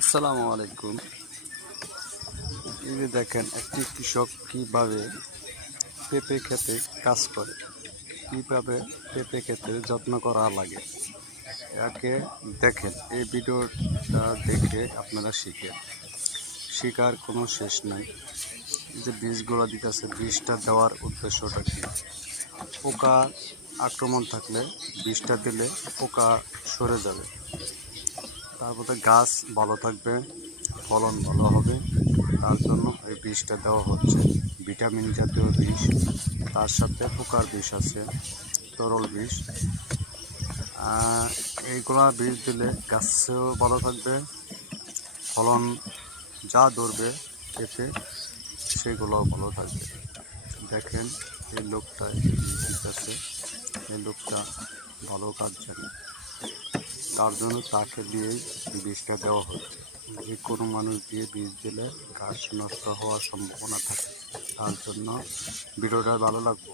আসসালামু আলাইকুম। এই যে দেখেন একটি কৃষক কিভাবে পেঁপে ক্ষেতে কাজ করে, কিভাবে পেঁপে ক্ষেতে যত্ন করা লাগে। একে দেখেন, এই ভিডিওটা দেখে আপনারা শিখার কোনো শেষ নাই। এই যে বীজগুলো দিতেছে, বীজটা দেওয়ার উদ্দেশ্যটা কি? পোকা আক্রমণ থাকলে বীজটা দিলে পোকা সরে যাবে, তারপরে গাছ ভালো থাকবে, ফলন ভালো হবে। তার জন্য এই বীজটা দেওয়া হচ্ছে, ভিটামিন জাতীয় বিষ। তার সাথে পোকার বিষ আছে, তরল বিষ। এইগুলা বীজ দিলে গাছও ভালো থাকবে, ফলন যা ধরবে পেঁপে সেগুলোও ভালো থাকবে। দেখেন এই লোকটা বীজ দিতেছে, এই লোকটা ভালো কাজ জানে, তার জন্য তাকে দিয়েই বীজটা দেওয়া হচ্ছে। যে কোনো মানুষ দিয়ে বীজ দিলে গাছ নষ্ট হওয়ার সম্ভাবনা থাকে, তার জন্য ভিডিওটা ভালো লাগবে।